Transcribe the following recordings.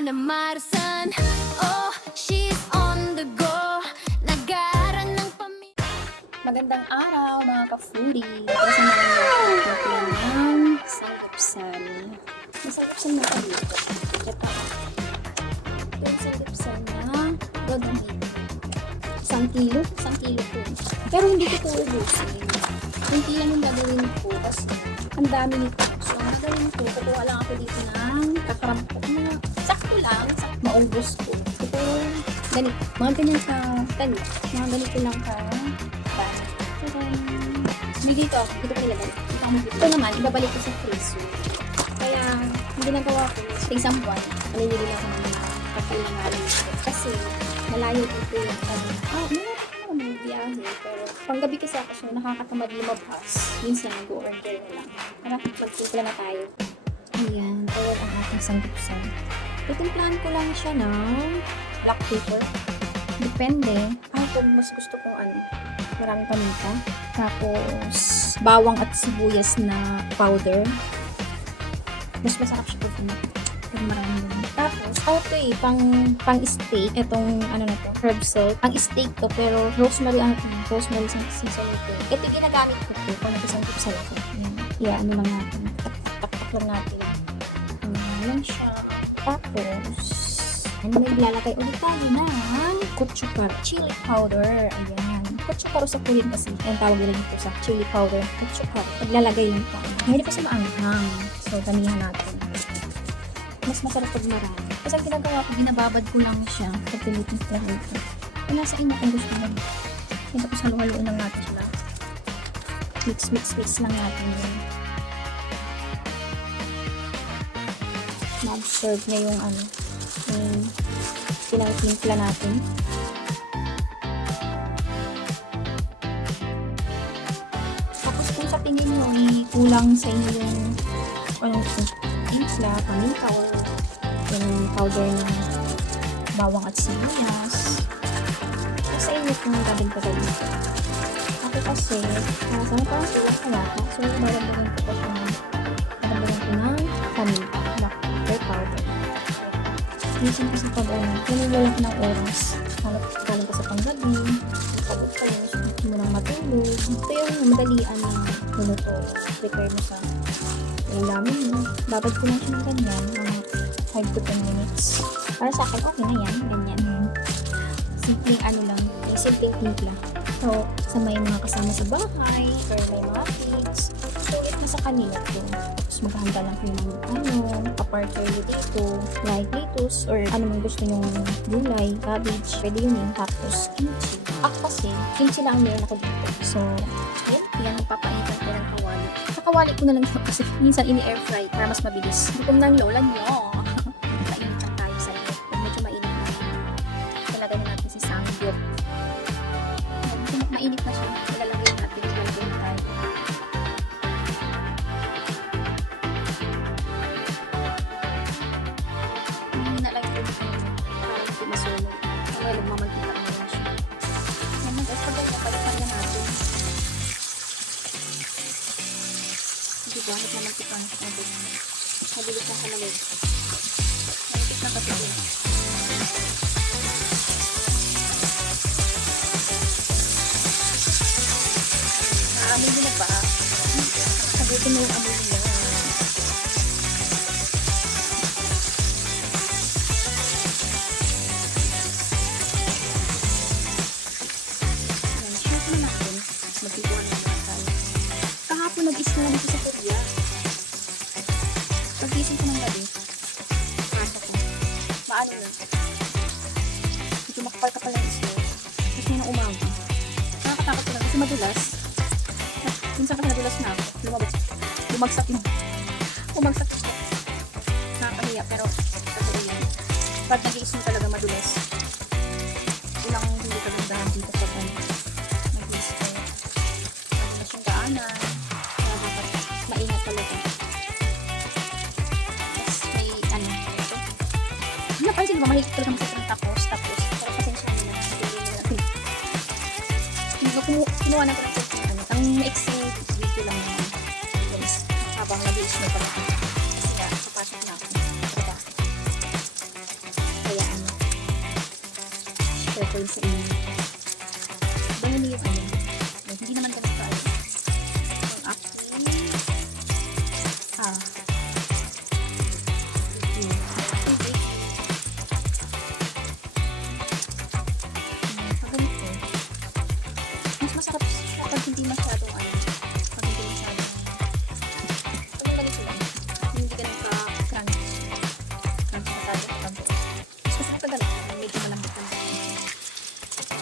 Hannah Marsan. Oh, she's on the go. Nag-aaral ng pamilya. Magandang araw mga ka-foodie. Kasamahan natin magpaplan ng sanggipsan. May sanggipsan na tayo dito. Ito. Ito yung sanggipsan na gagamit. 1 kilo? 1 kilo po. Pero hindi ko ito ubusin. Kunti lang yung gagawin ko. Tapos ang dami nito. So ang gagawin ko, kukuha lang ako dito ng kakarampot na sakto lang. Maubos ko. Ito ganito. Mga ganyan ka ganito. Mga ganito lang ka may dito ko nilagay. Ito naman, ibabalik ko sa freezer. Kaya, ang ginagawa ko, sa isang buwan, maninili ako ng mga kapilangalan ko. Kasi, malayo ito yung may biyahe. Pero, panggabi kasi ako, so nakakatamad lumabas. Minsan, nag-order na lang. Kaya, magtimpla na tayo. Ayan, ito ang ating sanggipsan. Titimplahan ko lang siya ng black pepper. Depende. Kung mas gusto kong maraming paminta. Tapos, bawang at sibuyas na powder. Mas masarap siya pag marami yun. Tapos, pang steak. Itong, na to, herb salt. Ang steak to, pero rosemary sa season ito. Ito yung ginagamit ko po, kung nagkasangkip sa laki. Yan, lang natin. Tak lang natin. Yan siya. Tapos, may lalagay ulit tayo ng kutsubar, chili powder. Ayan. Kutsubar sa Korean kasi. Ayan, tawag nila dito sa chili powder. Kutsubar. Paglalagay yung tayo. Hindi kasi maanghang. So, damihan natin. Mas masarap pag marami. Kasi ang ginagawa ko, binababad ko lang siya. Pag pilitin ko lang ito. Wala sa inyo kung gusto mo. Ito tapos halu-haluin lang natin sila. Mix lang natin yun. Ma-absorb niya yung pinang-timpla natin. Tapos kung sa tingin mo kulang sa inyo yung timpla, paminta or yung powder ng bawang at sibuyas, sa inyo kung dadagdagan dito. Ako kasi, sana parang sila kaya ka. So, dadagdagan ko pa siya ng paminta, black pepper powder. Minsan kasi pag naniwala ka ng oras, galing ka sa panggabi, pagod ka yun, gusto mo nang matulog. Ito yung madalian ng minuto. Prepare mo sa ilamin mo. Babad ko lang siya ng ganyan, mga 5 to 10 minutes. Para sa akin, okay na yan, ganyan. Simpleng lang, simpleng timpla. So, sa may mga kasama sa bahay, or may mga kids, sulit na sa kanila to. Maghahanda lang kayo ng kapartner nyo dito, like lettuce, or ano man gusto nyo gulay, cabbage, pwede yun yun. Tapos, kimchi. Ako kasi, kimchi lang ang meron ako dito. So, yan ang papainitan ko ng kawali. Sa kawali ko na lang ito kasi minsan ini-air fry para mas mabilis. Gutom ng lola nyo. Mainit lang tayo sa iyo. Kung medyo mainit na, talagay na natin si samgyup. Kung mainit na siya, ilalagay natin yung tayo. Magmamantika na lang siya. Yan na guys, pagay na, balikan na natin. Hindi ba, hit na mantika na sa natin. Mabilis na kamalig. Malipit na kasi din. Naamoy din na ba? Sagutin mo yung amoy niya. Kahapon nag-isla na dito sa Korea. Pag-isip ko ng gabi, pasok ko. Paano yun? Medyo makapal-kapal ng isla. Tapos ngayon ng umaga. Nakakatakot ko lang kasi madulas. Minsan kasi nadulas na ako. Bumagsak yun. Bumagsak siya. Nakakahiya pero totoo yan. Pag nag-iisla talaga madulas. Ilang hindi ka gandahan dito sa kanila. Maingat talaga. Tapos may napansin mo, mahilig talaga magsasalang tapos, pero pasensya nyo na, hindi ko kinuha na ko ng ang mixing video lang naman. Habang nag-i-snow pa natin. Kasi kapasok na ako. dahil sa inyo. Dahil yung ano, hindi naman ganun ka yung aking review. Ganito. Mas masarap pag hindi masyadong pag hindi masyadong pag ganito lang. Hindi ganun ka crunch. Crunch masyado. Mas masarap pa ganito. Medyo malambot lang.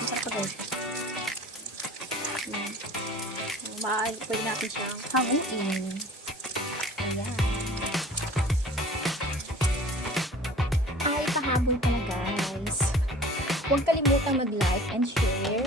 Masarap pa ganito. Pwede natin siyang hanguin. Ayan. Ay, pahabol pala guys. Huwag kalimutang mag-like and share